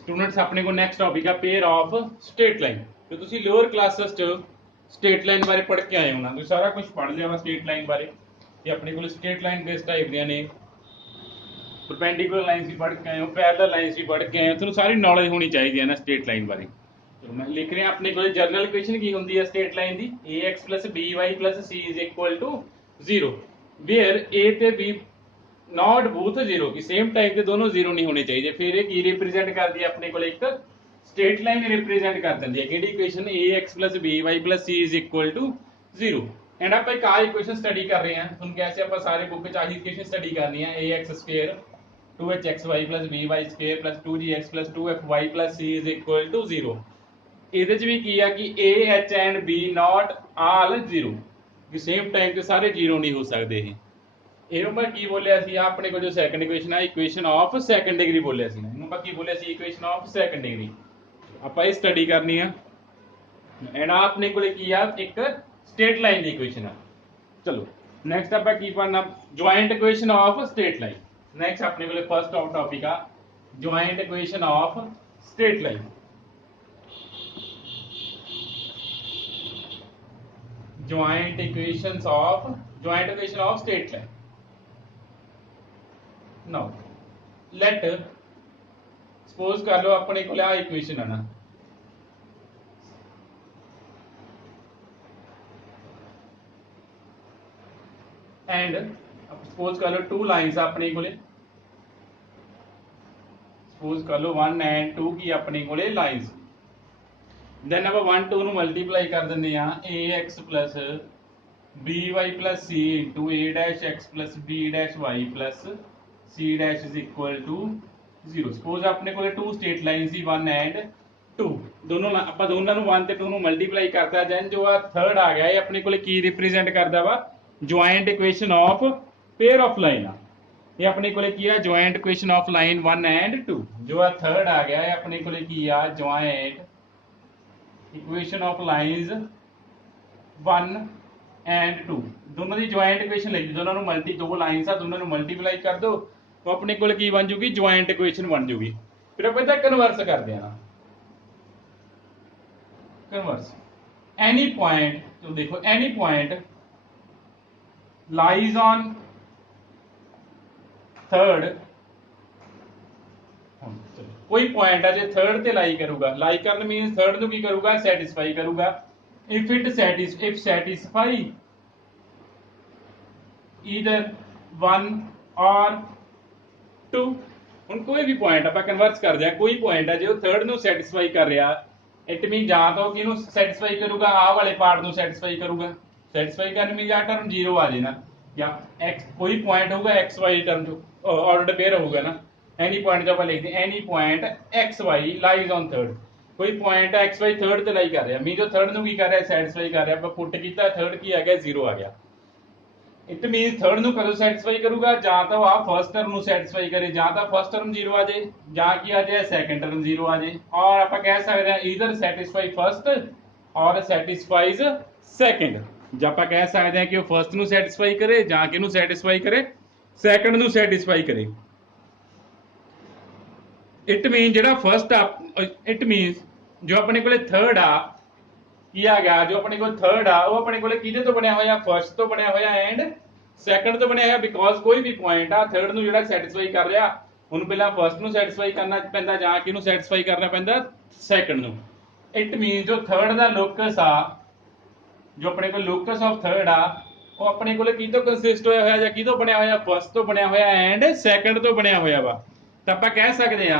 Students अपने को next topic है पेयर ऑफ स्ट्रेट लाइन। तो तुसी लोअर क्लासेस च स्ट्रेट लाइन बारे पढ़ के आए होना, तो सारा कुछ पढ़ लिया वा स्ट्रेट लाइन बारे कि अपने को स्ट्रेट लाइन किस टाइप दी ने, परपेंडिकुलर लाइन्स भी पढ़ के आए हो, पैरेलल लाइन्स भी पढ़ के आए हो, तुहानू सारी नॉलेज होनी चाहिए है ना स्ट्रेट लाइन बारे। तो मैं लिख रहा अपने को जनरल इक्वेशन की होंगी है straight line the ax plus by plus c is equal to 0 where a ते b नॉट बोथ जीरो की सेम टाइप के दोनों जीरो नहीं होने चाहिए। फिर ये की रिप्रेजेंट कर दी अपने को एक स्ट्रेट लाइन रिप्रेजेंट कर देंगे कि equation ax plus by plus c is equal to 0 and आप एक इक्वेशन स्टडी कर रहे हैं, तुम कैसे आप सारे बुक में आही इक्वेशन स्टडी करनी है ax square 2hxy plus by square plus 2gx plus 2fy plus c is equal to 0। ਇਹਦੇ ਚ ਵੀ ਕੀ ਆ ਕਿ a h and b not all 0 ਕਿ ਸੇਮ ਟਾਈਮ ਤੇ ਸਾਰੇ 0 ਨਹੀਂ ਹੋ ਸਕਦੇ। ਇਹਨੂੰ ਮੈਂ ਕੀ ਬੋਲਿਆ ਸੀ ਆਪਣੇ ਕੋਲ ਜੋ ਸੈਕੰਡ ਇਕੁਏਸ਼ਨ ਆ ਇਕੁਏਸ਼ਨ ਆਫ ਸੈਕੰਡ ਡਿਗਰੀ ਬੋਲਿਆ ਸੀ ਨਾ, ਇਹਨੂੰ ਮੈਂ ਕੀ ਬੋਲਿਆ ਸੀ ਇਕੁਏਸ਼ਨ ਆਫ ਸੈਕੰਡ ਡਿਗਰੀ। ਆਪਾਂ ਇਹ ਸਟੱਡੀ ਕਰਨੀ ਆ ਐਂਡ ਆਪਣੇ ਕੋਲੇ ਕੀ ਆ ਇੱਕ ਸਟ੍ਰੇਟ ਲਾਈਨ ਦੀ ਇਕੁਏਸ਼ਨ ਆ। ਚਲੋ ਨੈਕਸਟ ਆਪਾਂ ਕੀ ਪੜਨਾ joint equation of straight line. Next ਆਪਣੇ ਕੋਲੇ ਫਸਟ ਆਫ ਟੌਪਿਕ ਆ joint equation of straight line. joint equation of straight line। now let suppose कर लो अपने को आ इक्वेशन है ना, एंड suppose कर लो टू लाइंस अपने को, suppose कर लो 1 and 2 की अपने को लाइंस, then अब 1 2 ਨੂੰ ਮਲਟੀਪਲਾਈ ਕਰ ਦਿੰਦੇ ਆ ax plus by plus c into a dash x plus b dash y plus c dash is equal to 0। suppose ਆਪਣੇ ਕੋਲੇ two straight lines C 1 and 2, ਦੋਨੋਂ ਆਪਾਂ ਦੋਨਾਂ ਨੂੰ 1 ਤੇ 2 ਨੂੰ ਮਲਟੀਪਲਾਈ ਕਰਤਾ, then ਜੋ ਆ ਥਰਡ ਆ ਗਿਆ ਇਹ ਆਪਣੇ ਕੋਲੇ ਕੀ ਰਿਪਰੈਜ਼ੈਂਟ ਕਰਦਾ ਵਾ joint equation of pair of line ਆ। ਇਹ ਆਪਣੇ ਕੋਲੇ ਕੀ ਆ joint equation of line 1 and 2, ਜੋ ਆ ਥਰਡ ਆ ਗਿਆ ਇਹ ਆਪਣੇ ਕੋਲੇ ਕੀ ਆ joint equation of lines 1 and 2 दोनों की ज्वाइंट इक्वेशन लिख दी, दोनों को मल्टी दो लाइन्स आ दोनों को मल्टीप्लाई कर दो तो अपने को की बन जूगी ज्वाइंट इक्वेशन बन जूगी। फिर आप इधर कन्वर्स कर देना कन्वर्स एनी पॉइंट, तो देखो any point lies on third, कोई पॉइंट है जो थर्ड ते लाई करूगा, लाई करना मींस थर्ड नु की करूगा सैटिस्फाई करूगा। इफ सैटिस्फाई ईदर 1 और 2, हुन कोई भी पॉइंट आप कन्वर्स कर दिया, कोई पॉइंट है जो थर्ड नु सैटिस्फाई कर रहा, इट मीन जां तो किनु सैटिस्फाई करूगा आ वाले पार्ट नु सैटिस्फाई करूगा। सैटिस्फाई करने मीन या टर्म 0 आ जाए ना, या x कोई पॉइंट होगा x y टर्म जो ऑर्डर पेयर होगा ना, एनी पॉइंट जो आप लिखते हैं any point x y lies on third, कोई पॉइंट एक्स वाई थर्ड ते लाई कर रहा मीन जो थर्ड नु की कर रहा है सैटिस्फाई कर रहा है, पुट किया थर्ड की आ गया 0 आ गया। इट मीन थर्ड नु कदों सैटिस्फाई करूगा जां तो आ फर्स्ट टर्म नु सैटिस्फाई करे, जां तो फर्स्ट टर्म 0 आ जाए, जां की आ जाए सेकंड टर्म 0 आ जाए। और आप कह सकते हैं ईदर सैटिस्फाई फर्स्ट और सैटिस्फाइज सेकंड, जब आप कह सकते हैं कि वो फर्स्ट नु सैटिस्फाई करे जां कि नु सैटिस्फाई करे सेकंड नु सैटिस्फाई करे। इट मीन जो फर्स्ट इट मीन जो अपने को थर्ड आ की आ गया, जो अपने को थर्ड आ वो अपने को किहदे तो बनया होया फर्स्ट तो बनया होया एंड सेकंड तो बनया होया, बिकॉज कोई भी पॉइंट आ थर्ड नु जिहड़ा सैटिस्फाई कर रहा उन्होंने पहला फर्स्ट नु सैटिस्फाई करना पैंदा जां किहनू सैटिस्फाई करना पैंदा सेकंड नु। इट मीन जो थर्ड दा लोकस आ, जो अपने को लोकस ऑफ थर्ड आ वो अपने को कितों कंसिस्ट होया होया जां कितों बनया होया फर्स्ट तो बनया होया एंड सेकंड तो बनया होया वा। तो आप कह सकते हैं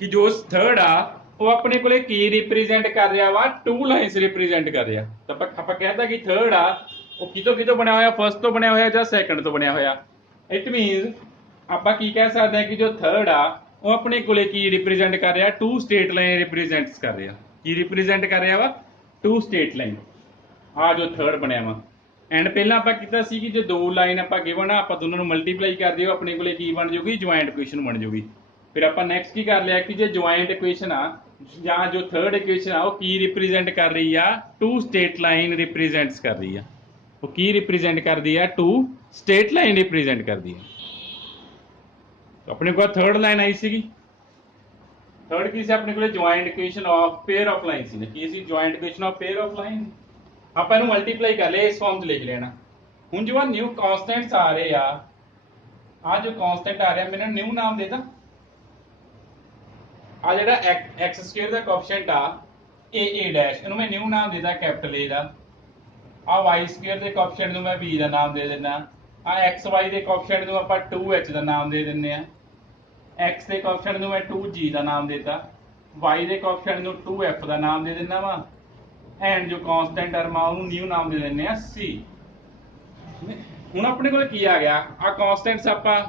कि जो थर्ड आ वो अपने को की रिप्रेजेंट कर रहा वा टू लाइन्स रिप्रेजेंट कर रहा। तो आप कहता कि थर्ड आ वो कितों कितों बनया होया फर्स्ट तो बनया होया या सेकंड तो बनया होया। इट मीन आप की कह सकते हैं कि जो थर्ड आ वो अपने को की रिप्रेजेंट कर रहा टू स्ट्रेट लाइन रिप्रेजेंट कर रहा, की रिप्रेजेंट कर रहा वा टू स्ट्रेट लाइन आ जो थर्ड बनया वा। एंड पहला आप किया कि जो दो लाइन आप गिवन आ आप दोनों को मल्टीप्लाई कर दियो अपने को की बन जूगी ज्वाइंट इक्वेशन बन जूगी। फिर आप नैक्सट की कर लिया कि जो ज्वाइंट इक्वेशन आ या जो थर्ड इक्वेशन आ वो की रिप्रेजेंट कर रही है टू स्ट्रेट लाइन रिप्रेजेंट्स कर रही है, वो की रिप्रेजेंट कर दी है टू स्ट्रेट लाइन रिप्रेजेंट कर दी है। तो अपने को थर्ड लाइन आई सी थर्ड की से अपने को joint equation of pair of line सी की सी joint equation of pair of line ਆਪਾਂ ਇਹਨੂੰ ਮਲਟੀਪਲਾਈ ਕਰ ਲਿਆ ਇਸ ਫਾਰਮ 'ਚ ਲਿਖ ਲੈਣਾ ਹੁਣ ਜੋ ਨਿਊ ਕਨਸਟੈਂਟਸ ਆ ਰਹੇ ਆ ਜੋ ਕਨਸਟੈਂਟ ਆ ਰਿਹਾ ਮੈਨੂੰ ਨਿਊ ਨਾਮ ਦੇਤਾ ਆ ਜਿਹੜਾ x ਸਕੁਅਰ ਦਾ ਕੋਐਫੀਸ਼ੀਐਂਟ ਆ a ਡੈਸ਼ ਇਹਨੂੰ ਮੈਂ ਨਿਊ ਨਾਮ ਦੇਦਾ ਕੈਪੀਟਲ A ਦਾ ਆ y ਸਕੁਅਰ ਦੇ ਕੋਐਫੀਸ਼ੀਐਂਟ ਨੂੰ ਮੈਂ b ਦਾ ਨਾਮ ਦੇ ਦਿੰਦਾ ਆ xy ਦੇ ਕੋਐਫੀਸ਼ੀਐਂਟ ਨੂੰ ਆਪਾਂ 2h ਦਾ ਨਾਮ ਦੇ ਦਿੰਦੇ ਆ x ਦੇ ਕੋਐਫੀਸ਼ੀਐਂਟ ਨੂੰ ਮੈਂ 2g ਦਾ ਨਾਮ ਦੇਤਾ y ਦੇ ਕੋਐਫੀਸ਼ੀਐਂਟ ਨੂੰ 2f ਦਾ ਨਾਮ ਦੇ ਦਿੰਦਾ ਵਾ ਐਂਡ ਜੋ ਕਾਂਸਟੈਂਟ ਟਰਮ ਆ ਉਹਨੂੰ ਨਿਊ ਨਾਮ ਦੇ ਦਿੰਦੇ ਆ c ਹੁਣ ਆਪਣੇ ਕੋਲ ਕੀ ਆ ਗਿਆ ਆ ਕਾਂਸਟੈਂਟਸ ਆਪਾਂ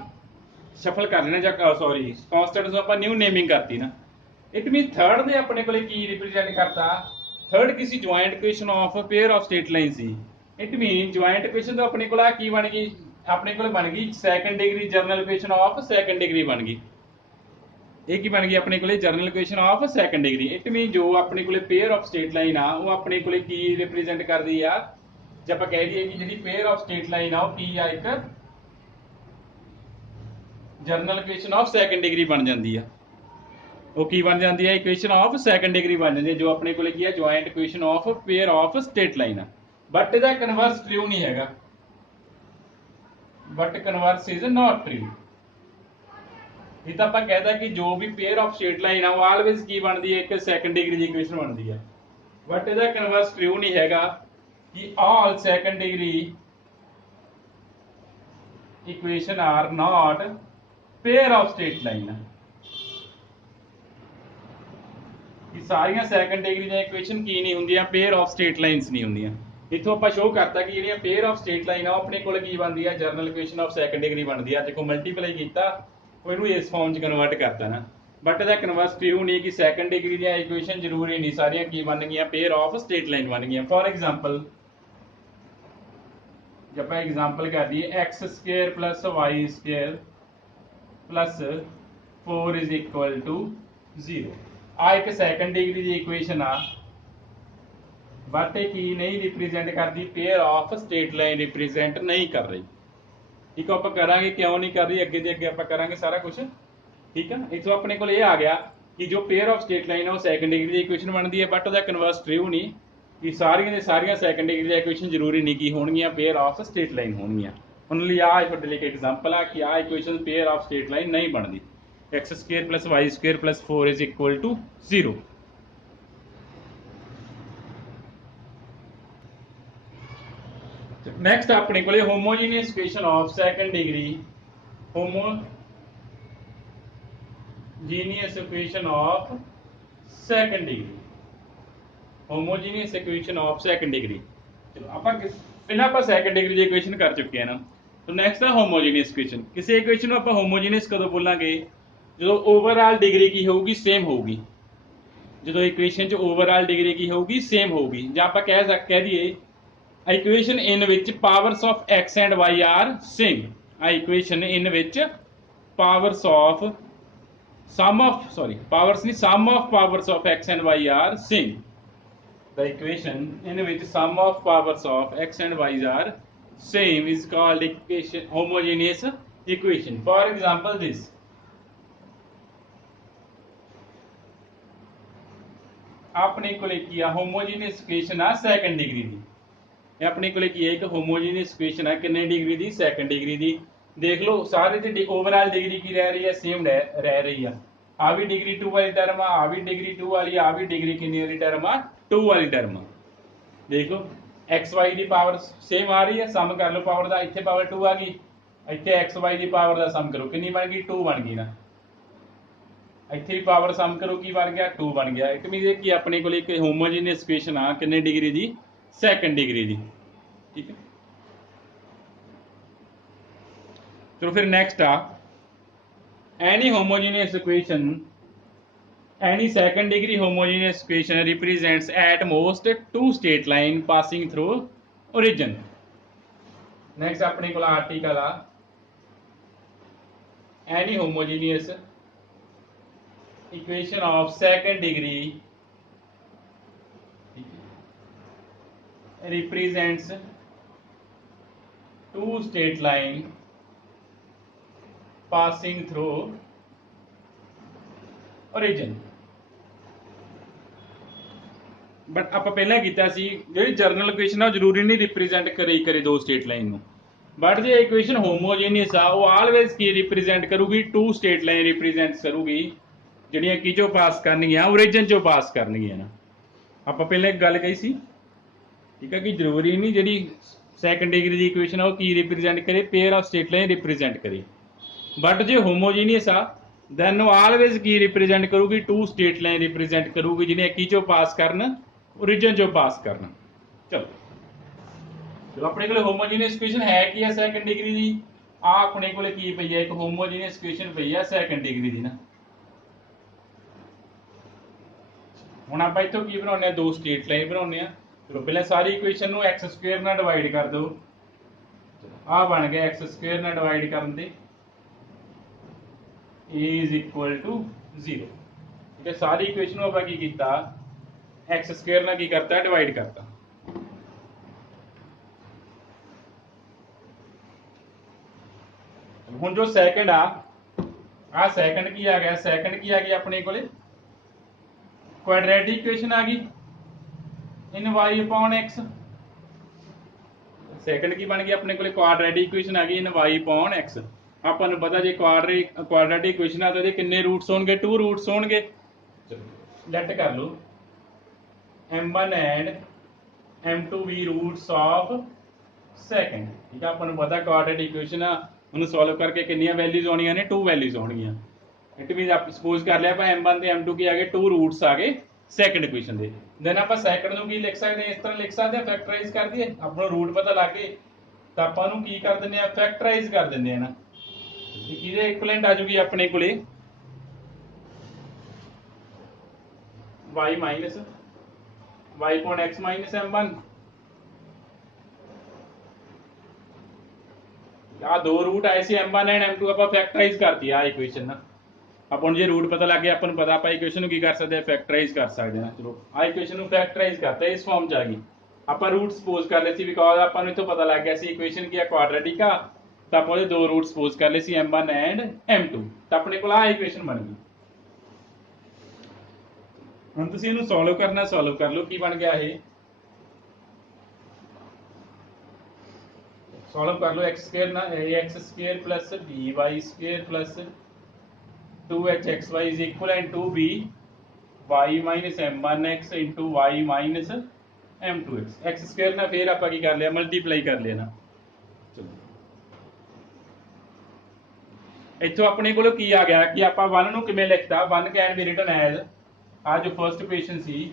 ਸ਼ਫਲ ਕਰ ਲੈਣਾ ਜਾਂ ਸੌਰੀ ਕਾਂਸਟੈਂਟਸ ਨੂੰ ਆਪਾਂ ਨਿਊ ਨੇਮਿੰਗ ਕਰਤੀ ਨਾ ਇਟ ਮੀਨ ਥਰਡ ਦੇ ਆਪਣੇ ਕੋਲ ਕੀ ਰਿਪਰੈਜ਼ੈਂਟ ਕਰਤਾ ਥਰਡ ਕਿਸੇ joint equation of pair of straight line ਸੀ ਇਟ ਮੀਨ ਜੁਆਇੰਟ ਇਕੁਏਸ਼ਨ ਤੋਂ ਆਪਣੇ ਕੋਲ ਆ ਕੀ ਬਣ ਗਈ ਆਪਣੇ ਕੋਲ ਬਣ ਗਈ second degree general equation of second degree ਬਣ ਗਈ ਇਹ ਕੀ ਬਣ ਗਈ ਆਪਣੇ ਕੋਲੇ general equation of second degree it mean ਜੋ ਆਪਣੇ ਕੋਲੇ ਪੇਅਰ ਆਫ ਸਟੇਟ ਲਾਈਨ ਆ ਉਹ ਆਪਣੇ ਕੋਲੇ ਕੀ ਰਿਪਰੈਜ਼ੈਂਟ ਕਰਦੀ ਆ ਜੇ ਆਪਾਂ ਕਹਿ ਦਈਏ ਕਿ ਜਿਹੜੀ ਪੇਅਰ ਆਫ ਸਟੇਟ ਲਾਈਨ ਆ ਉਹ ਕੀ ਆ ਇੱਕ general equation of second degree ਬਣ ਜਾਂਦੀ ਆ ਉਹ ਕੀ ਬਣ ਜਾਂਦੀ ਹੈ ਇਕੁਏਸ਼ਨ ਆਫ ਸੈਕੰਡ ਡਿਗਰੀ ਬਣ ਜਾਂਦੀ ਹੈ ਜੋ ਆਪਣੇ ਕੋਲੇ ਕੀ ਹੈ joint equation of pair of straight line ਆ ਬਟ ਇਹਦਾ ਕਨਵਰਸ ਟਰੂ ਨਹੀਂ ਹੈਗਾ but converse is not true ਇਹ ਤਾਂ ਆਪਾਂ ਕਹਿੰਦਾ ਕਿ ਜੋ ਵੀ ਪੇਅਰ ਆਫ ਸਟੇਟ ਲਾਈਨ ਆ ਉਹ ਆਲਵੇਜ਼ ਕੀ ਬਣਦੀ ਹੈ ਇੱਕ ਸੈਕੰਡ ਡਿਗਰੀ ਦੀ ਇਕੁਏਸ਼ਨ ਬਣਦੀ ਹੈ ਬਟ ਇਹਦਾ ਕਨਵਰਸ ਟਰੂ ਨਹੀਂ ਹੈਗਾ ਕਿ all second degree equation are not pair of straight line ਕਿ ਸਾਰੀਆਂ ਸੈਕੰਡ ਡਿਗਰੀ ਦੀਆਂ ਇਕੁਏਸ਼ਨ ਕੀ ਨਹੀਂ ਹੁੰਦੀਆਂ ਪੇਅਰ ਆਫ ਸਟੇਟ ਲਾਈਨਸ ਨਹੀਂ ਹੁੰਦੀਆਂ ਇੱਥੋਂ ਆਪਾਂ ਸ਼ੋਅ ਕਰਤਾ ਕਿ ਜਿਹੜੀਆਂ ਪੇਅਰ ਆਫ ਸਟੇਟ ਲਾਈਨ ਆ ਉਹ ਆਪਣੇ ਕੋਲ ਕੀ ਬਣਦੀ ਆ general equation of second degree ਬਣਦੀ ਆ ਦੇਖੋ ਮਲਟੀਪਲਾਈ ਕੀਤਾ ਉਹ ਇਹਨੂੰ ਇਸ ਫਾਰਮ 'ਚ ਕਨਵਰਟ ਕਰਤਾ ਨਾ ਬਟ ਇਹਦਾ ਕਨਵਰਸ ਟਰੂ ਨਹੀਂ ਕਿ ਸੈਕੰਡ ਡਿਗਰੀ ਦੀਆਂ ਇਕੁਏਸ਼ਨ ਜ਼ਰੂਰੀ ਨਹੀਂ ਸਾਰੀਆਂ ਕੀ ਬਣ ਗਈਆਂ ਪੇਅਰ ਆਫ ਸਟੇਟ ਲਾਈਨ ਬਣ ਗਈਆਂ ਫੋਰ ਐਗਜ਼ਾਮਪਲ ਜੇ ਆਪਾਂ ਐਗਜ਼ਾਮਪਲ ਕਰ ਦਈਏ x square plus y square plus 4 is equal to 0 ਆ ਇੱਕ ਸੈਕੰਡ ਡਿਗਰੀ ਦੀ ਇਕੁਏਸ਼ਨ ਆ ਬਟ ਇਹ ਕੀ ਨਹੀਂ ਰਿਪਰੈਜ਼ੈਂਟ ਕਰਦੀ pair of straight line represent ਨਹੀਂ ਕਰ ਰਹੀ ਠੀਕ ਆ ਆਪਾਂ ਕਰਾਂਗੇ ਕਿਉਂ ਨਹੀਂ ਕਰ ਰਹੀ ਅੱਗੇ ਦੇ ਅੱਗੇ ਆਪਾਂ ਕਰਾਂਗੇ ਸਾਰਾ ਕੁਝ ਠੀਕ ਆ ਇਥੋਂ ਆਪਣੇ ਕੋਲ ਇਹ ਆ ਗਿਆ ਕਿ ਜੋ ਪੇਅਰ ਆਫ ਸਟੇਟ ਲਾਈਨ ਆ ਉਹ ਸੈਕੰਡ ਡਿਗਰੀ ਦੀ ਇਕੁਏਸ਼ਨ ਬਣਦੀ ਹੈ ਬਟ ਉਹਦਾ ਕਨਵਰਸ ਟਰੂ ਨਹੀਂ ਕਿ ਸਾਰੀਆਂ ਦੇ ਸਾਰੀਆਂ ਸੈਕੰਡ ਡਿਗਰੀ ਦੀ ਇਕੁਏਸ਼ਨ ਜ਼ਰੂਰੀ ਨਹੀਂ ਕਿ ਹੋਣਗੀਆਂ ਪੇਅਰ ਆਫ ਸਟੇਟ ਲਾਈਨ ਹੋਣਗੀਆਂ ਹੁਣ ਲਈ ਆ ਤੁਹਾਡੇ ਲਈ ਇੱਕ ਐਗਜ਼ਾਮਪਲ ਆ ਕਿ ਆ equation pair of straight line ਨਹੀਂ ਬਣਦੀ x square plus y square plus 4 is equal to 0 next अपने को homogeneous equation of second degree homogeneous equation of second degree homogeneous equation of second degree चलो ਆਪਾਂ ਪਹਿਲਾਂ ਆਪਾਂ second degree ਦੀ equation ਕਰ ਚੁੱਕੇ ਹਾਂ ਨਾ तो next है homogeneous equation ਕਿਸੇ equation ਨੂੰ ਆਪਾਂ homogeneous ਕਦੋਂ ਬੋਲਾਂਗੇ ਜਦੋਂ ਓਵਰਆਲ ਡਿਗਰੀ ਕੀ ਹੋਊਗੀ ਸੇਮ ਹੋਊਗੀ ਜਦੋਂ ਇਕੁਏਸ਼ਨ ਚ ਓਵਰਆਲ ਡਿਗਰੀ ਕੀ ਹੋਊਗੀ ਸੇਮ ਹੋਊਗੀ ਜਾਂ ਆਪਾਂ ਕਹਿ ਦਈਏ ਇਕੁਏਸ਼ਨ ਇਨ ਵਿੱਚ powers of x and y are same ਆ ਇਕੁਏਸ਼ਨ ਇਨ ਵਿੱਚ powers of sum of powers ਨਹੀਂ sum of powers of x and y are same the equation in which sum of powers of x and y are same is called equation homogeneous equation for example this ਆਪਣੇ ਕੋਲੇ ਕੀ ਆ ਹੋਮੋਜੀਨੀਅਸ equation ਆ second degree ਦੀ ਇਹ ਆਪਣੇ ਕੋਲੇ ਕੀ ਹੈ ਇੱਕ ਹੋਮੋਜੀਨੀਅਸ ਇਕੁਏਸ਼ਨ ਆ ਕਿੰਨੇ ਡਿਗਰੀ ਦੀ ਸੈਕੰਡ ਡਿਗਰੀ ਦੀ ਦੇਖ ਲਓ ਸਾਰੇ ਦੀ ਓਵਰਆਲ ਡਿਗਰੀ ਕੀ ਰਹਿ ਰਹੀ ਹੈ ਸੇਮ ਰਹਿ ਰਹੀ ਆ ਵੀ ਡਿਗਰੀ 2 ਵਾਲੀ ਟਰਮ ਆ ਵੀ ਡਿਗਰੀ 2 ਵਾਲੀ ਆ ਵੀ ਡਿਗਰੀ ਕਿੰਨੀ ਵਾਲੀ ਟਰਮ ਆ 2 ਵਾਲੀ ਟਰਮ ਦੇਖੋ xy ਦੀ ਪਾਵਰ ਸੇਮ ਆ ਰਹੀ ਹੈ ਸਮ ਕਰ ਲਓ ਪਾਵਰ ਦਾ ਇੱਥੇ ਪਾਵਰ 2 ਆ ਗਈ ਇੱਥੇ xy ਦੀ ਪਾਵਰ ਦਾ ਸਮ ਕਰੋ ਕਿੰਨੀ ਬਣ ਗਈ 2 ਬਣ ਗਈ ਨਾ ਇੱਥੇ ਵੀ ਪਾਵਰ ਸਮ ਕਰੋ ਕੀ ਬਣ ਗਿਆ 2 ਬਣ ਗਿਆ ਇਟ ਮੀਨਸ ਕਿ ਆਪਣੇ ਕੋਲ ਇੱਕ ਹੋਮੋਜੀਨੀਅਸ ਇਕੁਏਸ਼ਨ ਆ ਕਿੰਨੇ ਡਿਗਰੀ ਦੀ ਸੈਕੰਡ ਡਿਗਰੀ ਦੀ ਠੀਕ ਹੈ ਚਲੋ ਫਿਰ ਨੈਕਸਟ ਆ any homogeneous equation any second degree homogeneous equation represents at most two state line passing through origin next अपने को article uh any homogeneous equation of second degree represents two state line passing through origin. But आप पहले किया सी जी general equation है जरूरी नहीं represent करे दो स्टेट लाइन में, बट जो इक्वेशन होमोजीनियस आ वो ऑलवेज की रिप्रेजेंट करूगी टू स्टेट लाइन रिप्रेजेंट करूगी ਜਿਹੜੀਆਂ की चो पास करनगियां ओरिजिन चो पास करनगियां ना। आप पहले एक गल कही सी ठीक है कि जरूरी नहीं जी सैकंड डिग्री की इक्वेशन है वो की रिप्रेजेंट करे pair of straight line represent करे, बट जो होमोजीनियस आ दैन वो ऑलवेज की रिप्रेजेंट करूगी टू स्टेट लाइन रिप्रेजेंट करूगी जिन्हें की चो पास करन ओरिजिन चो पास करना। चलो चलो अपने को होमोजीनियस इक्वेशन है कि है सैकंड डिग्री की आ अपने को की पई है एक होमोजीनियस इक्वेशन पई है सैकंड डिग्री की ना। हुण आप इत्थों की बनाउने दो स्ट्रेट लाइन बनाउने आ। चलो पहले सारी इक्वेशन नूं एक्स स्क्वायर नाल डिवाइड कर दो, आ बन गया एक्स स्क्वायर नाल डिवाइड करन दे a इज इक्वल टू 0। ठीक है सारी इक्वेशन नूं आपां की कीता एक्स स्क्वायर नाल की करता डिवाइड करता। हुण जो सैकंड आ सैकंड की आ गया सैकंड की आ गई अपने को क्वाड्रेटिक इक्वेशन आ गई इन y अपॉन x। सैकंड की बन गई अपने को क्वाड्रेटिक इक्वेशन आ गई इन y अपॉन x। ਆਪਾਂ ਨੂੰ पता जे क्वाड्रेटिक इक्वेशन आ तो कितने रूट्स होंगे टू रूट्स होंगे। लेट कर लो m1 एंड m2 भी रूट्स ऑफ सैकंड। ठीक है अपन पता क्वाड्रेटिक इक्वेशन आ उन्हें सॉल्व करके कितनी वैल्यूज आनी ने टू वैल्यूज आउणगियां। इट मीन आप सपोज कर लिया आप m1 ते m2 के आ गए टू रूट्स आ गए सैकंड इक्वेशन दे। देन आप सैकंड नूं की लिख सकते हैं इस तरह लिख सकते हैं फैक्टराइज कर दिए अपना रूट पता लग गए तो आपां नूं की कर दिंदे आ फैक्टराइज कर दिंदे आ ना। किहदे इक्विवेलेंट आ जूगी अपने कोले y minus y upon x minus m1। आ दो रूट आए सी m1 एंड m2 आप फैक्टराइज करती आ इक्वेशन ना। अपन जो रूट पता लग गया अपन पता आप इक्वेशन की कर सकते हैं फैक्टराइज कर सकते हैं। चलो आ इक्वेशन फैक्टराइज करते इस फॉर्म च आ गई आप रूट सपोज कर ले सी बिकॉज अपन तो पता लग गया सी इक्वेशन की क्वाड्रेटिक आ तो आप दो रूट सपोज कर ले सी m1 एंड m2 तो अपने को आ इक्वेशन बन गई। हम तुसीं इहनूं सॉल्व करना सॉल्व कर लो की बन गया ये सॉल्व कर लो एक्स स्क्वायर ना x square plus b y square plus 2hxy is equivalent to b y minus m1x into y minus m2x। x square ना फिर आप की कर लिया मल्टीप्लाई कर लिया ना। चलो इत्थों अपने को की आ गया कि आप 1 नूं किवें लिखता 1 कैन बी रिटन एज आ जो फर्स्ट इक्वेशन सी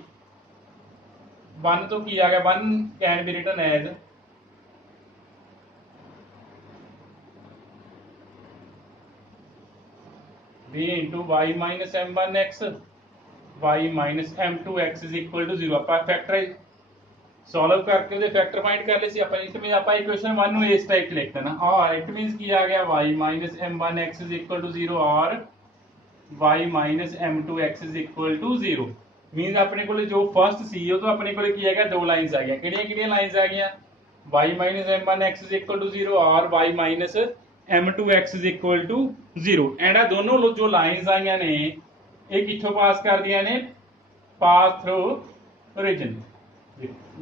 1 तो की आ गया 1 can be written as b into y minus m1x y minus m2x is equal to 0। आप फैक्टराइज सॉल्व करके ਉਹਦੇ फैक्टर फाइंड कर ले सी ਆਪਾਂ इट मीन ਆਪਾਂ इक्वेशन 1 ਨੂੰ इस टाइप लिख देना और इट मींस की आ गया y minus m1x is equal to 0 और y minus m2x is equal to 0 means अपने को जो फर्स्ट सी ਉਹ तो अपने को की आ गया दो लाइंस आ गया ਕਿਹੜੀਆਂ लाइंस आ गया y minus m1x is equal to 0 और y minus m2x is equal to 0 and आ दोनों जो लाइंस आईਆਂ ने ये किथों पास कर दिया ने पास थ्रू ओरिजिन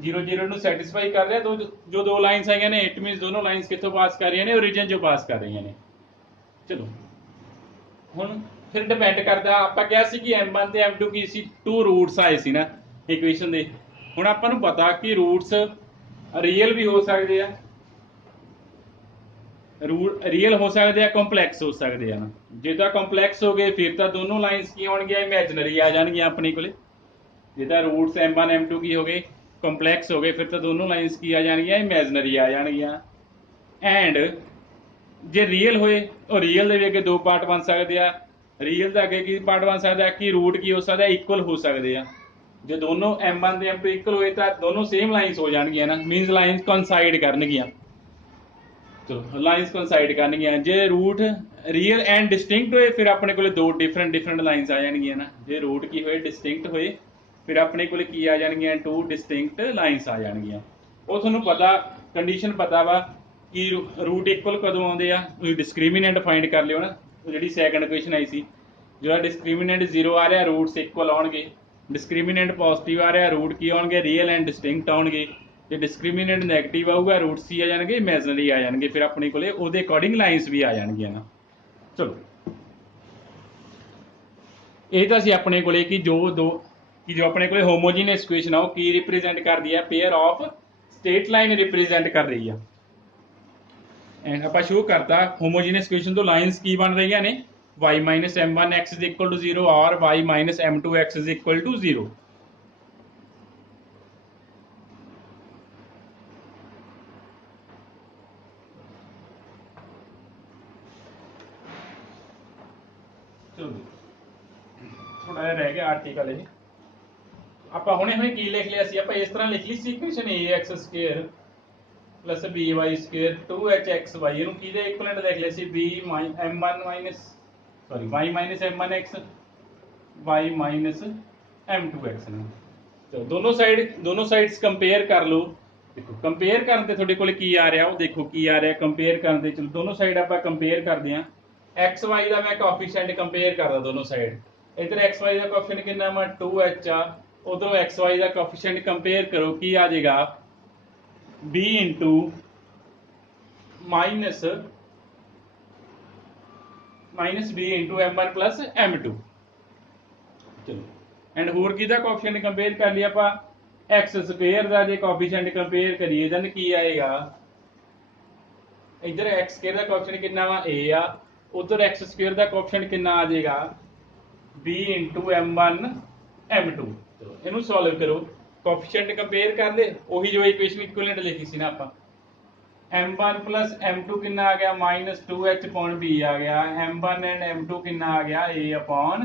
0 0 ਨੂੰ ਸੈਟੀਸਫਾਈ कर रहा तो जो दो लाइंस आईਆਂ ने इट मींस दोनों लाइंस किथों पास कर रही ने ओरिजिन जो पास कर रही ने। चलो हुण फिर डिपेंड करदा आपां कहा सी कि m1 ਤੇ m2 की सी टू रूट्स आए सी ना इक्वेशन दे। हुण आपां नूं पता कि रूट्स रियल भी हो सकते हैं रियल हो सकते हैं कंपलैक्स हो सकते हैं ना। जो तो कंपलैक्स हो गए फिर तो दोनों लाइंस की होणगियां इमेजिनरी आ जाणगियां अपने कोले। जो तो रूट्स m1 m2 की हो गए कंपलैक्स हो गए फिर तो दोनों लाइंस की आ जाणगियां इमेजिनरी आ जाणगियां। एंड जे रियल होए और रियल दे अगे दो पार्ट बन सकते हैं रियल का अगे की पार्ट बन सकता है कि रूट की हो सकता है इक्वल हो सकते हैं। जो दोनों m1 ते m2 इक्वल होए तो दोनों सेम लाइंस हो जाणगियां ना मीनस लाइंस कोइंसाइड करनगियां। चलो लाइंस कोइंसाइड करनगियां जे रूट रियल एंड डिस्टिंक्ट होए फिर अपने को दो डिफरेंट लाइंस आ जाणगियां ना। जे रूट की होए डिस्टिंक्ट होए फिर अपने को की आ जाणगियां टू डिस्टिंक्ट लाइंस आ जाणगियां। वो तुहानूं पता कंडीशन पता वा कि रूट इक्वल कदों आउंदे आ तुसीं डिस्क्रिमिनेंट फाइंड कर लियो ना। जिहड़ी सैकंड इक्वेशन आई सी जो डिस्क्रिमिनेंट 0 आ रहा रूट्स इक्वल आउणगे, डिस्क्रिमिनेंट पॉजिटिव आ रहा रूट की आउणगे रियल एंड डिस्टिंक्ट आउणगे, जो डिस्क्रिमिनेंट नैगेटिव आऊगा रूट्स की आ जाएंगे इमेजनरी आ जाएंगे, फिर अपने को ਉਹਦੇ अकॉर्डिंग लाइनस भी आ जाएंगे ना। चलो ਇਹ ਤਾਂ ਸੀ ਆਪਣੇ ਕੋਲੇ ਕਿ जो अपने को होमोजीनियस इक्वेशन है वो की रिप्रेजेंट कर दी है, pair of straight line represent कर रही है। एंड आप शो करता होमोजीनियस इक्वेशन तो लाइनस की बन रही ने y minus m one x is equal to 0 और y minus m two x is equal to 0। थोड़ा जिहा रह गया आर्टिकल ये ਆਪਾਂ ਹੁਣੇ ਹੁਣੇ ਕੀ ਲਿਖ ਲਿਆ ਸੀ, ਆਪਾਂ ਇਸ ਤਰ੍ਹਾਂ ਲਿਖ ਲਈ ਸੀ equation ax² plus by² 2hxy ਇਹਨੂੰ ਕਿਹਦੇ ਇਕੁਇਵਲੈਂਟ ਲਿਖ ਲਿਆ ਸੀ m1 minus sorry y minus m1x y minus m2x ਨੇ। ਚਲੋ ਦੋਨੋਂ ਸਾਈਡਸ ਕੰਪੇਅਰ ਕਰ ਲਓ। ਦੇਖੋ ਕੰਪੇਅਰ ਕਰਨ ਤੇ ਤੁਹਾਡੇ ਕੋਲ ਕੀ ਆ ਰਿਹਾ ਉਹ ਦੇਖੋ ਕੀ ਆ ਰਿਹਾ ਕੰਪੇਅਰ ਕਰਨ ਦੇ। ਚਲੋ ਦੋਨੋਂ ਸਾਈਡ ਆਪਾਂ ਕੰਪੇਅਰ ਕਰਦੇ ਹਾਂ। xy ਦਾ ਮੈਂ ਕੋਐਫੀਸ਼ੀਐਂਟ ਕੰਪੇਅਰ ਕਰਦਾ ਦੋਨੋਂ ਸਾਈਡ। इधर xy का कोएफिशिएंट कितना है 2h आ, उधर xy का कोएफिशिएंट कंपेयर करो की आ जाएगा b into minus b into m1 plus m2। चलो एंड होर की कोएफिशिएंट कंपेयर कर लिया आप एक्स स्क्वेयर का जो कोएफिशिएंट कंपेयर करिए देन की आएगा इधर एक्स स्क्वेयर का कोएफिशिएंट कितना वा a आ, उधर एक्स स्क्वेयर का कोएफिशिएंट कितना आ जाएगा b इंटू m1 m2। चलो इनू सॉल्व करो कोएफिशिएंट कंपेयर कर ले वही जो इक्वेशन इक्विवेलेंट लिखी सी ना आप m1 प्लस m2 कितना आ गया माइनस 2h अपॉन b आ गया, m1 एंड m2 कितना आ गया a अपॉन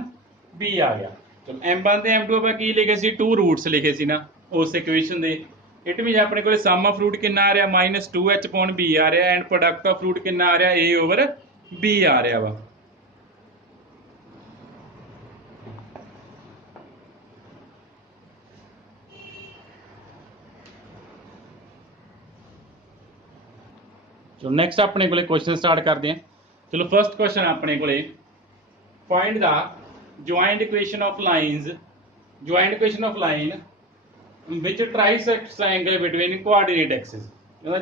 b आ गया। चलो m1 ते m2 ਆਪਾਂ ਕੀ ਲਿਖੇ ਸੀ 2 रूट्स लिखे सी ना उस इक्वेशन दे। इट मीन अपने को सम ऑफ रूट कितना आ रहा माइनस 2h अपॉन b आ रहा एंड प्रोडक्ट ऑफ रूट कितना आ रहा a ओवर b आ रहा वा। चलो नैक्सट अपने को क्वेश्चन स्टार्ट करते हैं। चलो फर्स्ट क्वेश्चन अपने को find the joint equation of lines, joint equation of line which trisects angle between coordinate axis.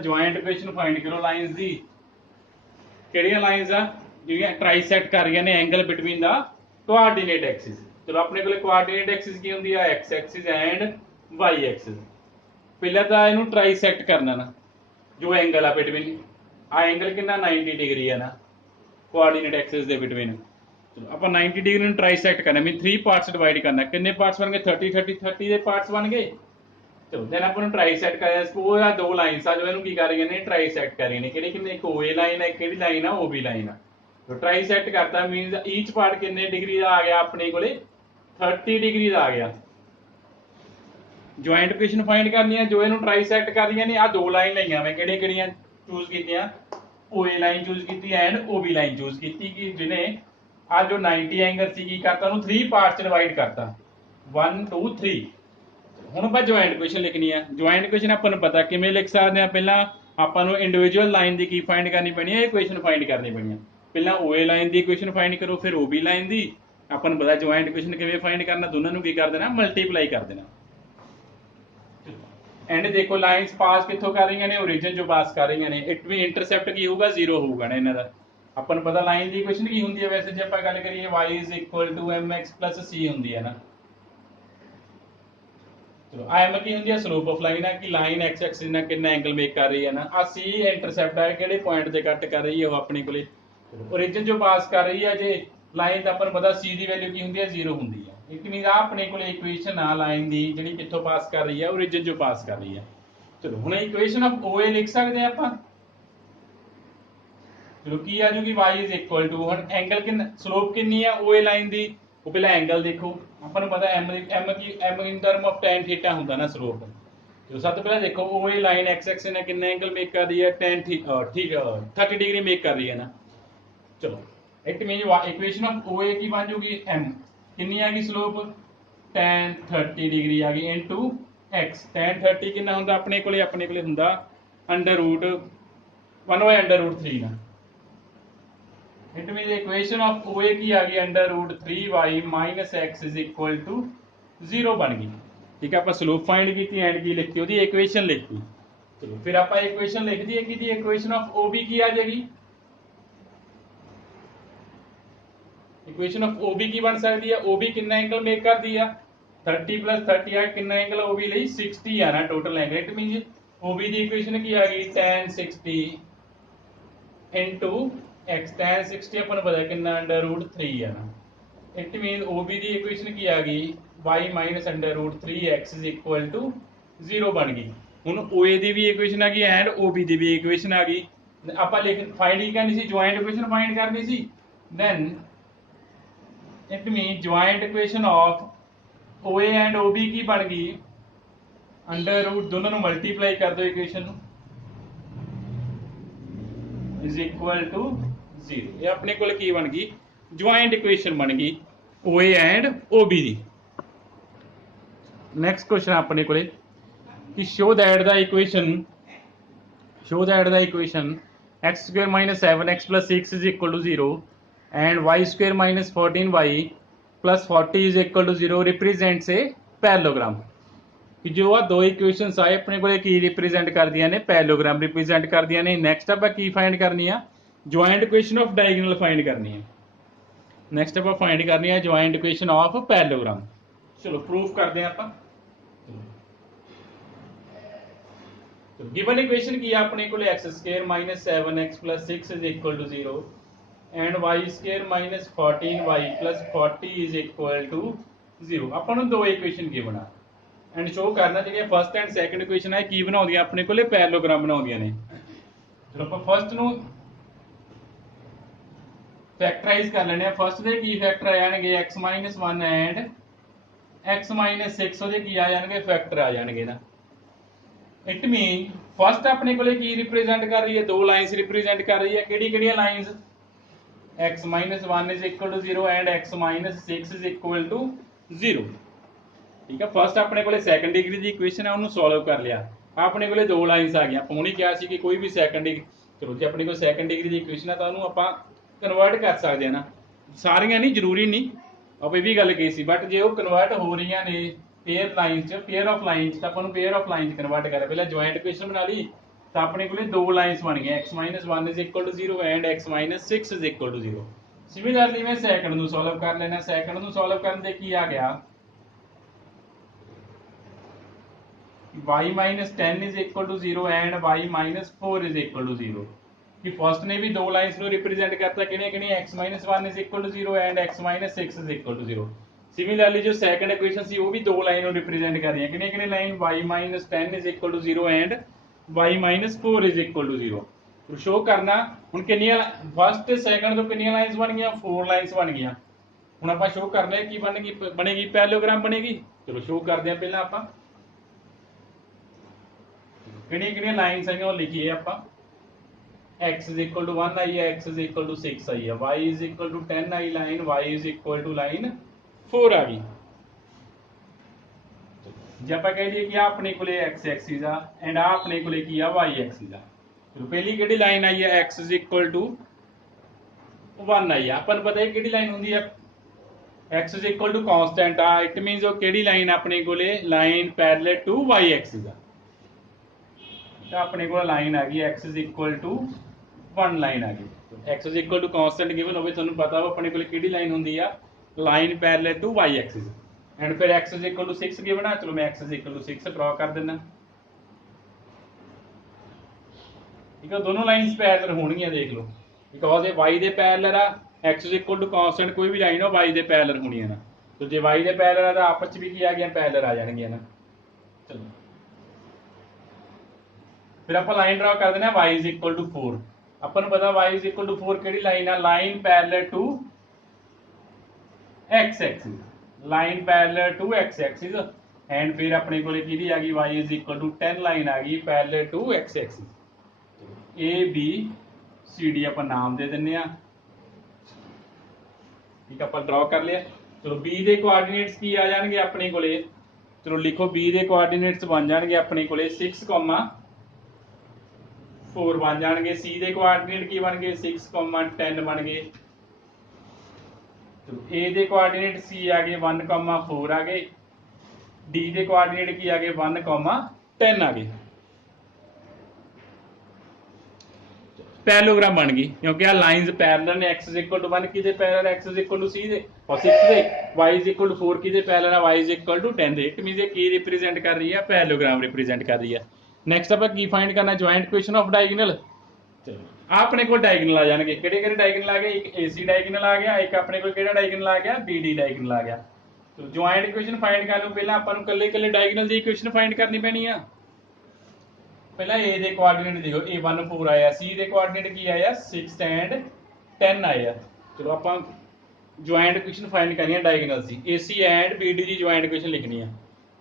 Joint equation find करो लाइन्स दी किहड़ियां लाइन्स आ जिहड़ियां ट्राइसेक्ट कर रही ने angle between the coordinate axis. चलो अपने को कोआर्डिनेट एक्सिस की होंदी है x axis and y axis. पहले तो इनू ट्राइसेक्ट करना ना जो एंगल आ बिटवीन आ एंगल कितना 90 डिग्री है ना कोआर्डिनेट एक्सिस दे बिटवीन। चलो आप 90 डिग्री ट्राइसेक्ट करना मीन 3 पार्ट्स डिवाइड करना। कितने पार्ट्स बन गए 30 30 30 के पार्ट्स बन गए। चलो देन अपन ट्राइसेक्ट कर सपोज आ दो लाइन्स आ जो इनू की कर रही ने ट्राइसेक्ट कर रही ने किहड़ी कितने एक ओए लाइन है किहड़ी लाइन है ओबी लाइन है। तो ट्राइसेक्ट करता मीन ईच पार्ट कितने डिग्री का आ गया अपने को 30 डिग्री का आ गया। ज्वाइंट इक्वेशन फाइंड करनी है जो इनू ट्राइसेक्ट कर रही ने आ दो लाइन लईआं मैं किहड़ियां चूज कीतियां ओए लाइन चूज की एंड ओबी लाइन चूज की कि जिन्हें आ जो 90 एंगल सी की करता 3 पार्ट्स डिवाइड करता 1 2 3। हुण ਆਪਾਂ ज्वाइंट इक्वेशन लिखनी है। ज्वाइंट इक्वेशन अपन पता किवें लिख सकते हैं पहला आपां नूं इंडिविजुअल लाइन की फाइंड करनी पैनी है इक्वेशन फाइंड करनी पैनी है। पहला ओए लाइन की इक्वेशन फाइंड करो फिर ओबी लाइन की अपन पता ज्वाइंट इक्वेशन किवें फाइंड करना दोनों नूं की कर देना मल्टीप्लाई कर देना। एंड देखो लाइन्स पास कित्थों कर रही ने ओरिजिन जो पास कर रही ने इट भी इंटरसेप्ट की होगा 0 होगा ना इन्हां दा। अपन पता लाइन की इक्वेशन की होंदी है वैसे जे आपां गल करिए y is equal to mx प्लस c होंदी है ना। चलो m की होंदी है स्लोप ऑफ लाइन है कि लाइन x एक्सिस नाल कितना एंगल मेक कर रही है ना। आ c इंटरसेप्ट है किहड़े पॉइंट ते कट कर रही है वो अपने कोले ओरिजिन जो पास कर रही है जे लाइन दा अपन पता c दी वैल्यू की होंदी है 0 होंदी है। एक मीन अपने को इक्वेशन आ लाइन की जी कितों पास कर रही है ओरिजिन जो पास कर रही है। चलो हम इक्वेशन ऑफ ओए लिख सकते हैं आप। चलो की आ जाएगी y इज इक्वल टू हम एंगल किन स्लोप कितनी है ओए लाइन की वो पहले एंगल देखो अपन पता m in term of tan theta होंदा ना स्लोप। तो सब तो पहले देखो ओए लाइन x एक्सिस ने कितना एंगल मेक कर रही है tan ठीक 30 डिग्री मेक कर रही है ना। चलो इट मीन इक्वेशन ऑफ ओए की बन जाएगी m कितनी आ गई स्लोप tan 30 डिग्री आ गई इनटू x। tan 30 कितना होंदा अपने कोले हुंदा अंडर रूट 1/√3 ना। It mean equation of O A की आ गई √3y minus x is equal to 0 बन गई। ठीक है, आप स्लोप फाइंड की एंड की लिखती ਉਹਦੀ इक्वेशन लिखती। चलो फिर आप इक्वेशन लिख दी कि इक्वेशन ऑफ ओ बी की आ जाएगी। इक्वेशन ऑफ ओ बी की बन सकती है, ओ बी कितना एंगल मेक कर दिया 30 + 30 आ कितना एंगल ओ बी ਲਈ 60 आना total angle. It mean O B की इक्वेशन की आ गई tan 60 इनटू x tan 60 अपन पता कितना √3 आना। इट मीन ओ बी की इक्वेशन की आ गई y minus √3x is equal to 0 बन गई। ਹੁਣ ओ ए ਦੀ ਵੀ ਇਕੁਏਸ਼ਨ ਆ ਗਈ and O B the we equation ਆ ਗਈ। ਆਪਾਂ ਲਿਖ ਫਾਈਂਡ ਕੀ ਕਰਨੀ ਸੀ, ਜੁਆਇੰਟ ਇਕੁਏਸ਼ਨ ਫਾਈਂਡ ਕਰਨੀ ਸੀ। then it means joint equation of OA and OB की बन गई √ दोनों ਨੂੰ मल्टीप्लाई कर दो इक्वेशन इज इक्वल टू 0। ये अपने को की बन गई ज्वाइंट इक्वेशन बन गई OA एंड OB दी। नेक्स्ट क्वेश्चन अपने को कि show that the equation x² - 7x + 6 is equal to 0 and y² - 14y + 40 is equal to 0 represents a parallelogram. कि जो आ दो इक्वेशनस आए अपने को की रिप्रेजेंट कर दिया ने पैरेललोग्राम रिप्रेजेंट कर दिया ने। नेक्स्ट आप की फाइंड करनी है, joint equation of diagonal find करनी है। नेक्स्ट आप फाइंड करनी है ज्वाइंट इक्वेशन ऑफ पैरेललोग्राम। चलो प्रूफ करते हैं आप। तो गिवन इक्वेशन की अपने को x² - 7x + 6 is equal to 0 and y² - 14y + 40 is equal to 0। अपन दो इक्वेशन की बना एंड शो करना चाहिए फर्स्ट एंड सैकंड इक्वेशन है की बनाउंदियां अपने कोले पैरेललोग्राम बनाउंदियां ने। चलो ਆਪਾਂ फर्स्ट ਨੂੰ फैक्टराइज कर लेने। फर्स्ट ਦੇ ਕੀ ਫੈਕਟਰ ਆ ਜਾਣਗੇ x - 1 ਐਂਡ x - 6 ਉਹਦੇ ਕੀ ਆ ਜਾਣਗੇ ਫੈਕਟਰ ਆ ਜਾਣਗੇ ਨਾ। इट मीन फर्स्ट अपने को की रिप्रेजेंट कर रही है, दो लाइन्स रिप्रेजेंट कर रही है। केड़ी lines x - 1 is equal to 0 and x - 6 is equal to 0। ठीक है, फर्स्ट अपने को सैकंड डिग्री की इक्वेशन है उन्होंने सॉल्व कर लिया। अपने को दो लाइन्स आ गई। आप हुणे कहा कि कोई भी सैकंड डिग्री, चलो जो अपने को सैकंड डिग्री की इक्वेशन है तो उन्होंने आप कन्वर्ट कर सकते हैं ना, सारियां नहीं जरूरी नहीं। आप ये भी गल कही सी, बट जो कन्वर्ट हो रही ने pair lines pair of lines तो अपन पेयर ऑफ लाइन्स कन्वर्ट करें। पहले ज्वाइंट इक्वेशन बना ली तो अपने को दो लाइन्स बन गई x - 1 is equal to 0 and x - 6 is equal to 0। Similarly मैं सैकंड ਨੂੰ सॉल्व कर लेना। सैकंड ਨੂੰ सॉल्व करने से की आ गया y - 10 is equal to 0 and y - 4 is equal to 0। कि फर्स्ट ने भी दो लाइन्स ਨੂੰ रिप्रेजेंट करता किहड़ियां x - 1 is equal to 0 and x - 6 is equal to 0। Similarly जो सैकंड इक्वेशन सी वो भी दो लाइन रिप्रेजेंट कर रही है किहड़ियां line y - 10 is equal to 0 and y - 4 is equal to 0। तो शो करना हुण कितनियां फर्स्ट ते सैकंड तो कितनियां लाइन्स बन गई 4 लाइन्स बन गई। हुण आपां शो करना है की बनेगी पैरेललोग्राम बनेगी। चलो शो करते हैं। पहला आपां किहड़ियां लाइन्स आईयां वो लिखिए आपां। x इज इक्वल टू 1 आई है, x इज इक्वल टू 6 आई है, y इज इक्वल टू 10 आई line, y is equal to line 4 आ गई। जे आप कह दिए कि अपने को x एक्सिस आ एंड अपने को की आ y एक्सिस आ। तो पहली किहड़ी लाइन आई है x इज इक्वल टू 1 आई है। अपन पता है किहड़ी लाइन होंदी है x is equal to constant आ। इट मीनस वो किहड़ी लाइन अपने को line parallel to y axis आ। तो अपने को लाइन आ गई x is equal to 1 line आ गई। x is equal to constant given होवे तुहानू पता हो अपने को किहड़ी लाइन होंदी आ line parallel to y axis and फिर x is equal to 6 given है। चलो मैं x is equal to 6 draw कर देना। ठीक है, दोनों लाइन्स पैरेलल होणगियां देख लो बिकॉज ये y दे पैरेलल आ, x is equal to constant कोई भी लाइन हो y दे पैरेलल होनी है ना। तो जे y दे पैरेलल आ तो आपस में की आ गया पैरेलल आ जाएंगे ना। चलो फिर आप लाइन ड्रॉ कर देना y इज इक्वल टू 4। अपन पता y इज इक्वल टू 4 केड़ी लाइन है line parallel to x axis, line parallel to x axis and फिर अपने को की आ गई y is equal to 10 line आ गई parallel to x axis. A B C D अपन नाम दे देने। ठीक है, अपन ड्रॉ कर लिया। चलो बी दे कोआर्डिनेट्स की आ जाएंगे अपने को। चलो लिखो बी दे कोआर्डिनेट्स बन जाएंगे अपने को 6, 4 बन जाएंगे। सी दे कोआर्डिनेट की बन गए 6, 10 बन गए तो ए ਦੇ ਕੋਆਰਡੀਨੇਟ c ਆ ਗਏ 1,4 ਆ ਗਏ, डी ਦੇ ਕੋਆਰਡੀਨੇਟ ਕੀ ਆ ਗਏ 1,10 ਆ ਗਏ। पैरेललोग्राम बन गई क्योंकि आ लाइंस पैरेलल ने x = 1 किदे पैरेलल x = c दे और 6 दे, y = 4 किदे parallel y = 10 they. It means ये की रिप्रेजेंट कर रही है, पैरेललोग्राम रिप्रेजेंट कर रही है। नेक्स्ट ਆਪਾਂ ਕੀ फाइंड करना, जॉइंट इक्वेशन ऑफ डायगोनल। चलो अपने को डायगोनल आ जाएंगे, किहड़े-किहड़े डायगोनल आ गए, एक AC डायगोनल आ गया, एक अपने को किहड़ा डायगोनल आ गया, BD डायगोनल आ गया। तो जॉइंट इक्वेशन फाइंड कर लो, पहला ਆਪਾਂ ਨੂੰ ਕੱਲੇ-ਕੱਲੇ डायगोनल ਦੀ इक्वेशन फाइंड करनी पैनी आ। पहला ए दे कोआर्डिनेट देखो, ए 1 4 आया, सी दे कोआर्डिनेट की आया 6 एंड 10 आया। चलो ਆਪਾਂ ਜੁਆਇੰਟ ਇਕੁਏਸ਼ਨ ਫਾਈਂਡ ਕਰਨੀ ਹੈ ਡਾਇਗੋਨਲ ਦੀ, AC and BD the joint equation ਲਿਖਣੀ ਹੈ।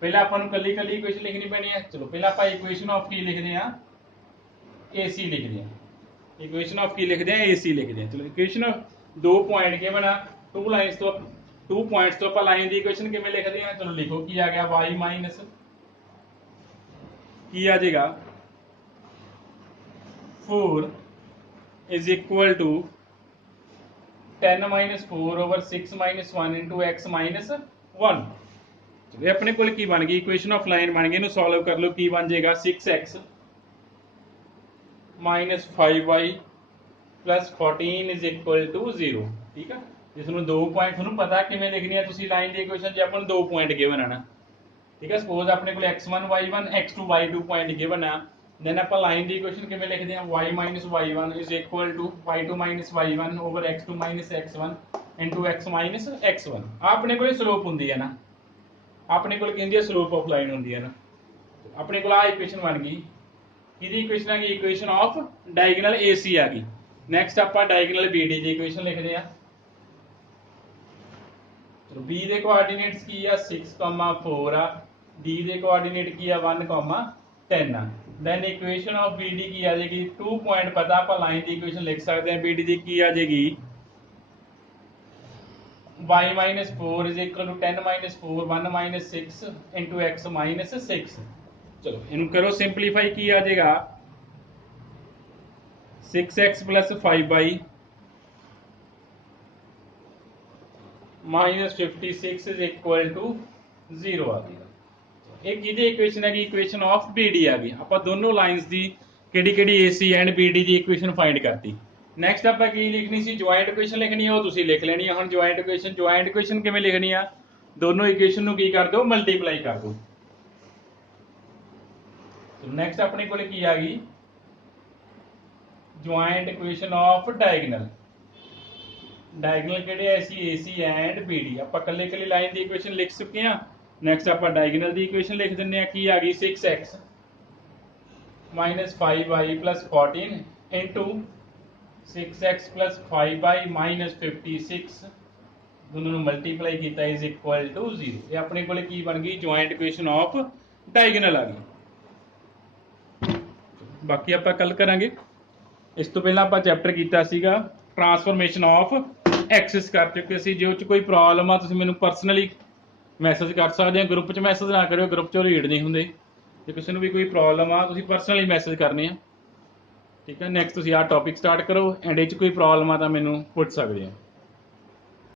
ਪਹਿਲਾਂ ਆਪਾਂ ਨੂੰ ਕੱਲੀ ਕੱਲੀ ਇਕੁਏਸ਼ਨ ਲਿਖਣੀ ਪੈਣੀ ਹੈ। ਚਲੋ ਪਹਿਲਾਂ ਆਪਾਂ ਇਕੁਏਸ਼ਨ ਆਫ ਕੀ ਲਿਖਦੇ ਆ, AC ਲਿਖਦੇ ਆ। ਇਕੁਏਸ਼ਨ ਆਫ ਕੀ ਲਿਖਦੇ ਆ, AC ਲਿਖਦੇ ਆ। ਚਲੋ ਇਕੁਏਸ਼ਨ ਦੋ ਪੁਆਇੰਟ ਗਿਵਨ ਆ, ਟੂ ਲਾਈਨਸ ਤੋਂ, ਟੂ ਪੁਆਇੰਟਸ ਤੋਂ ਆਪਾਂ ਲਾਈਨ ਦੀ ਇਕੁਏਸ਼ਨ ਕਿਵੇਂ ਲਿਖਦੇ ਆ। ਚਲੋ ਲਿਖੋ ਕੀ ਆ ਗਿਆ, y ਮਾਈਨਸ ਕੀ ਆ ਜਾਏਗਾ 4 is equal to 10 minus 4 over 6 minus 1 into x minus 1। चलो अपने को की बन गई, इक्वेशन ऑफ लाइन बन गई, इन्हें सॉल्व कर लो, की बन जाएगा 6x minus 5y plus 14 is equal to 0। ठीक है, जिसमें दो पॉइंट थोड़ा पता किमें लिखनी है तुसी लाइन दी इक्वेशन, जे अपन दो पॉइंट गिवन है ना। ठीक है, सपोज अपने को x1 y1 x2 y2 point given है, देन आप लाइन दी इक्वेशन किमें लिखते हैं, y minus y1 is equal to y2 minus y1 over x2 minus x1 into x minus x1। अपने को स्लोप होंगी है ना, अपने को कहती है स्लोप ऑफ लाइन होंगी है ना। अपने को आ इक्वेशन बन गई, किहदी इक्वेशन आ गई, इक्वेशन ऑफ डायगोनल AC आ गई। नैक्सट आप डायगोनल BD की इक्वेशन लिखते हैं। तो B के कोआर्डिनेट्स की है 6,4 आ, D के कोआर्डिनेट की है 1,10 आ। देन इक्वेशन ऑफ BD की आ जाएगी, टू पॉइंट पता आप लाइन की इक्वेशन लिख सकते हैं, BD की आ जाएगी y minus 4 is equal to 10 minus 4 1 minus 6 into x minus 6। चलो इनको करो सिंपलीफाई, की आ जाएगा 6x plus 5y minus 56 is equal to 0 आ गया। एक किहदी इक्वेशन है, इक्वेशन ऑफ BD आ गई। आप दोनों लाइंस की किहड़ी-किहड़ी AC एंड BD की इक्वेशन फाइंड करती। नैक्सट आप की लिखनी सी, जॉइंट इक्वेशन लिखनी है, वो तुसी लिख लेनी है। हुण जॉइंट इक्वेशन किवें लिखनी है, दोनों इक्वेशन नूं की कर दो, मल्टीप्लाई कर दो। तो नैक्सट अपने को की आ गई, joint equation of diagonal. Diagonal किहड़े है, AC एंड BD। आप कल्ले कल्ले लाइन की इक्वेशन लिख चुके हैं। नैक्सट आप डायगोनल की इक्वेशन लिख दिंदे आ, की आ गई 6x minus 5y plus 14 into 6x plus 5y minus 56 दोनों मल्टीप्लाई किया इज इक्वल टू 0। ये अपने को की बन गई, जॉइंट इक्वेशन ऑफ डायगोनल आ गई। बाकी आप कल करांगे। इस तो पहला आप चैप्टर किया सीगा ट्रांसफॉर्मेशन ऑफ एक्सिस कर चुके सी। जो कोई प्रॉब्लम आ तुसीं मैनूं परसनली मैसेज कर सकते हैं, ग्रुप च मैसेज ना करो, ग्रुप चो रीड नहीं होंगे। जो किसी भी कोई प्रॉब्लम आ तुसीं परसनली मैसेज करने आ। ठीक है, नैक्सट तुसीं आ टॉपिक स्टार्ट करो एंड इस कोई प्रॉब्लम आ तो मैनूं पुछ सकते हैं।